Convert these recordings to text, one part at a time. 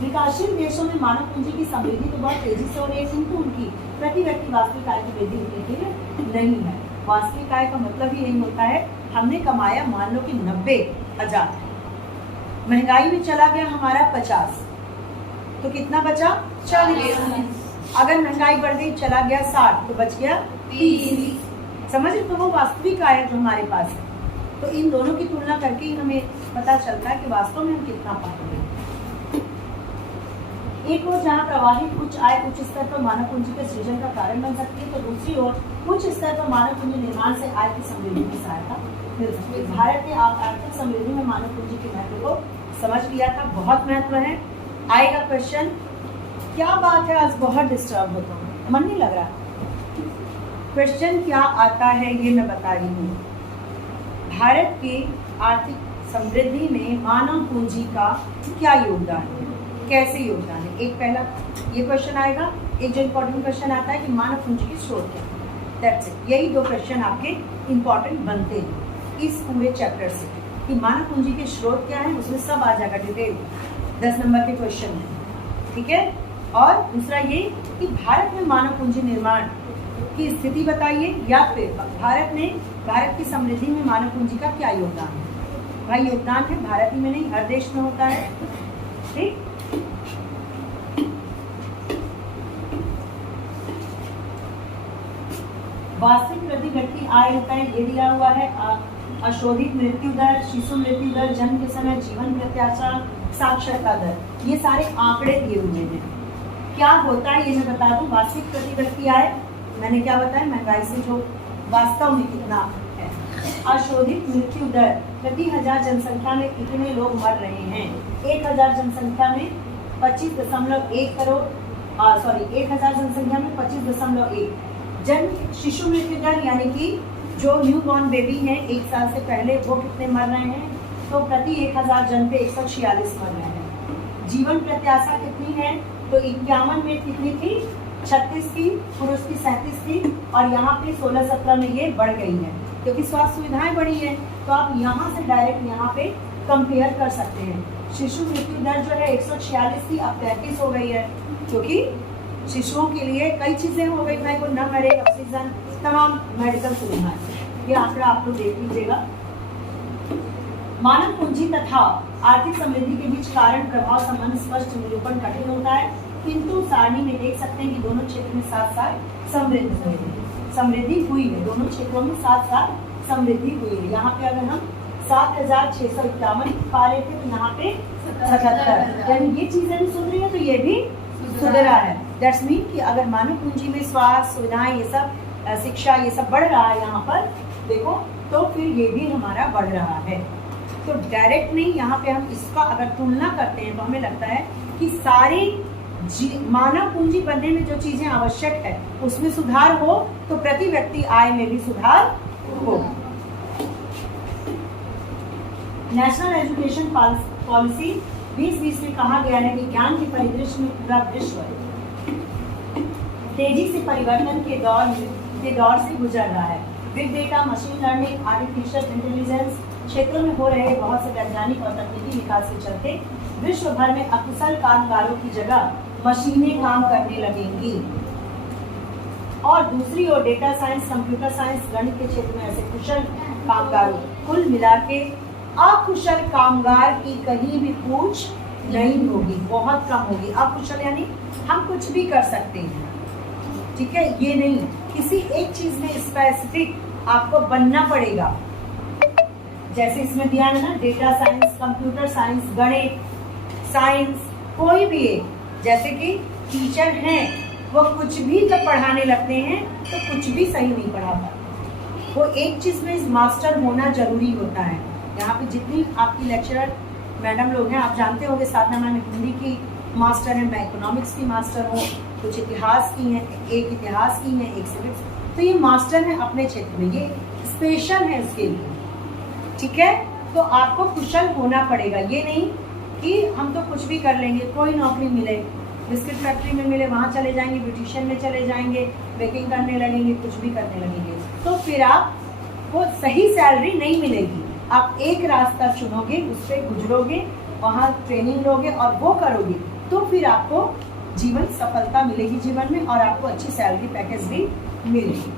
विकासशील देशों में मानव पूंजी की समृद्धि तो बहुत तेजी से हो रही है, किंतु उनकी प्रति व्यक्ति वास्तविक आय की वृद्धि नहीं है। वास्तविक आय का मतलब ही यही होता है, हमने कमाया मान लो कि 90,000, महंगाई में चला गया हमारा 50, तो कितना बचा 40। अगर महंगाई बढ़ गई चला गया 60, तो बच गया 30। समझ रहे? तो वो वास्तविक आय जो हमारे पास है। तो इन दोनों की तुलना करके ही हमें पता चलता है कि वास्तव में हम कितना पाते हैं। एक ओर जहाँ प्रवाहित उच्च आय उच्च स्तर पर मानव पूंजी के सृजन का कारण बन सकती है, तो दूसरी ओर उच्च स्तर पर मानव पूंजी निर्माण से आय की समृद्धि की सहायता मिल सकती है। भारत ने आर्थिक समृद्धि में मानव पूंजी के महत्व को समझ लिया था, बहुत महत्व है। आएगा क्वेश्चन, क्या बात है आज बहुत डिस्टर्ब होता हूँ, मन नहीं लग रहा। क्वेश्चन क्या आता है ये मैं बता रही हूँ। भारत की आर्थिक समृद्धि में मानव पूंजी का क्या योगदान है, कैसे योगदान है। एक पहला ये क्वेश्चन आएगा, एक जो इम्पोर्टेंट क्वेश्चन आता है कि मानव पूंजी की स्रोत क्या है। That's it. यही दो क्वेश्चन आपके इम्पोर्टेंट बनते हैं इस पूरे चैप्टर से, कि मानव पूंजी के स्रोत क्या है, उसमें सब आ जाएगा डिटेल 10 नंबर के क्वेश्चन में, ठीक है। और दूसरा ये कि भारत में मानव पूंजी निर्माण की स्थिति बताइए, या फिर भारत की समृद्धि में मानव पूंजी का क्या योगदान है। भाई योगदान है भारत ही में नहीं, हर देश में होता है, ठीक। वास्तविक प्रति व्यक्ति आय होता है, ये दिया हुआ है। अशोधित मृत्यु दर, शिशु मृत्यु दर, जन्म के समय जीवन प्रत्याशा, साक्षरता दर, ये सारे आंकड़े दिए हुए हैं। क्या होता है ये मैं बता दूं। वास्तविक प्रति व्यक्ति आय मैंने क्या बताया, महंगाई से जो वास्तव में कितना है। अशोधित मृत्यु दर, प्रति 1000 जनसंख्या में कितने लोग मर रहे हैं। 1000 जनसंख्या में 25.1 करोड़, 1000 जनसंख्या में 25.1। जन्म शिशु मृत्यु दर यानी कि जो न्यू बॉर्न बेबी है 1 साल से पहले, वो कितने मर रहे हैं, तो प्रति 1000 जन पे 146 मर रहे हैं। जीवन प्रत्याशा कितनी है, तो 51 में कितनी थी, 36 थी, पुरुष की 37 थी, और यहाँ पे 16-17 में ये बढ़ गई है, क्योंकि स्वास्थ्य सुविधाएं बढ़ी है। तो आप यहाँ से डायरेक्ट यहाँ पे कंपेयर कर सकते हैं। शिशु मृत्यु दर जो है 146 थी, अब 33 हो गई है, क्योंकि शिशुओं के लिए कई चीजें हो गई भाई, को न मरे, ऑक्सीजन, तमाम मेडिकल सुविधाएं। ये आंकड़ा आप लोग देख लीजिएगा। मानव पूंजी तथा आर्थिक समृद्धि के बीच कारण प्रभाव संबंध स्पष्ट निरूपण कठिन होता है, किंतु सारणी में देख सकते हैं कि दोनों क्षेत्र में साथ साथ समृद्धि हुई है। दोनों क्षेत्रों में साथ साथ समृद्धि हुई है। यहाँ पे अगर हम 7,651 पा रहे थे, तो यहाँ पे 77, यानी ये चीजें भी सुधरी है, तो ये भी सुधरा है। दैट्स मीन कि अगर मानव पूंजी में स्वास्थ्य सुविधाएं, ये सब शिक्षा, ये सब बढ़ रहा है यहाँ पर देखो, तो फिर ये भी हमारा बढ़ रहा है। तो डायरेक्ट नहीं, यहाँ पे हम इसका अगर तुलना करते हैं तो हमें लगता है कि सारे मानव पूंजी बनने में जो चीजें आवश्यक है उसमें सुधार हो, तो प्रति व्यक्ति आय में भी सुधार हो। नेशनल एजुकेशन पॉलिसी 2020 में कहा गया है कि ज्ञान के परिदृश्य में पूरा विश्व तेजी से परिवर्तन के दौर से गुजर रहा है। Big data, machine learning, artificial intelligence क्षेत्रों में हो रहे बहुत से वैज्ञानिक और तकनीकी विकास के चलते विश्व भर में अकुशल कामगारों की जगह मशीनें काम करने लगेंगी। और दूसरी ओर डेटा साइंस, कंप्यूटर साइंस, गणित के क्षेत्र में ऐसे कुशल कामगारों, कुल मिला के अकुशल कामगार की कहीं भी पूछ नहीं होगी, बहुत कम होगी। अकुशल यानी हम कुछ भी कर सकते हैं, ठीक है, ये नहीं, किसी एक चीज में स्पेसिफिक आपको बनना पड़ेगा। जैसे इसमें दिया है ना, डेटा साइंस, कंप्यूटर साइंस, गणित साइंस, कोई भी एक, जैसे कि टीचर हैं, वो कुछ भी जब पढ़ाने लगते हैं तो कुछ भी सही नहीं पढ़ा पाते। वो एक चीज में मास्टर होना जरूरी होता है। यहाँ पे जितनी आपकी लेक्चरर मैडम लोग हैं, आप जानते होंगे, साधना मैम हिंदी की मास्टर है, मैं इकोनॉमिक्स की मास्टर हूँ, कुछ इतिहास की हैं, एक इतिहास की हैं, एक सिविक्स, तो ये मास्टर है अपने क्षेत्र में, ये स्पेशल है इसके लिए, ठीक है। तो आपको कुशल होना पड़ेगा, ये नहीं कि हम तो कुछ भी कर लेंगे, कोई नौकरी मिले, बिस्किट फैक्ट्री में मिले वहाँ चले जाएंगे, ब्यूटिशियन में चले जाएंगे, बेकिंग करने लगेंगे, कुछ भी करने लगेंगे, तो फिर आपको सही सैलरी नहीं मिलेगी। आप एक रास्ता चुनोगे, उस पर गुजरोगे, वहाँ ट्रेनिंग लोगे और वो करोगे, तो फिर आपको जीवन सफलता मिलेगी जीवन में, और आपको अच्छी सैलरी पैकेज भी मिलेगी।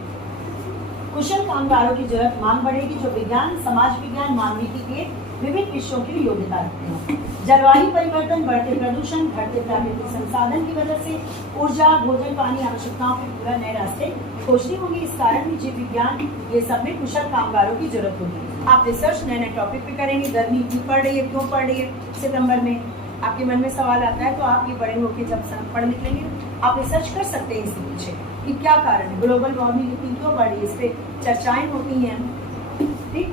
कुशल कामगारों की जरूरत मांग बढ़ेगी जो विज्ञान, समाज विज्ञान, मानविकी के विभिन्न विषयों की योग्यता रखते हैं। जलवायु परिवर्तन, बढ़ते प्रदूषण, घटते प्राकृतिक संसाधन की वजह से ऊर्जा, भोजन, पानी आवश्यकताओं के पूरा नए रास्ते खोजने होंगे। इस कारण भी जीव विज्ञान ये सब में कुशल कामगारों की जरूरत होगी। आप रिसर्च नए नए टॉपिक पे करेंगे। गर्मी क्यों पड़ रही है, क्यों पड़ रही है, सितंबर में आपके मन में सवाल आता है, तो आप ये बड़े होकर जब पढ़ निकलेंगे आप रिसर्च कर सकते हैं इसके पीछे कि क्या कारण है, ग्लोबल वार्मिंग इतनी क्यों बढ़ रही है, इस पे चर्चाएं होती हैं। ठीक,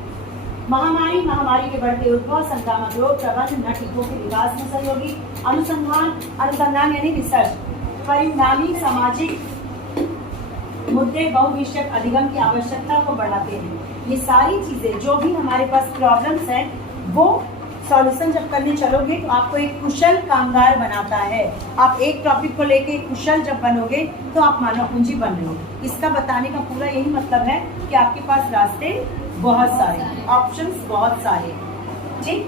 महामारी के बढ़ते उद्भव, संक्रामक रोग प्रबंधन, न टीकों के विकास में सहयोगी, अनुसंधान यानी रिसर्च, परिणामी सामाजिक मुद्दे, बहुविषयक अधिगम की आवश्यकता को बढ़ाते हैं। ये सारी चीजें जो भी हमारे पास प्रॉब्लम्स हैं वो सॉल्यूशन जब करने चलोगे तो आपको एक कुशल कामगार बनाता है। आप एक टॉपिक को लेके कुशल जब बनोगे तो आप मानव पूंजी बन रहे हो। इसका बताने का पूरा यही मतलब है कि आपके पास रास्ते बहुत सारे, ऑप्शंस बहुत सारे। ठीक।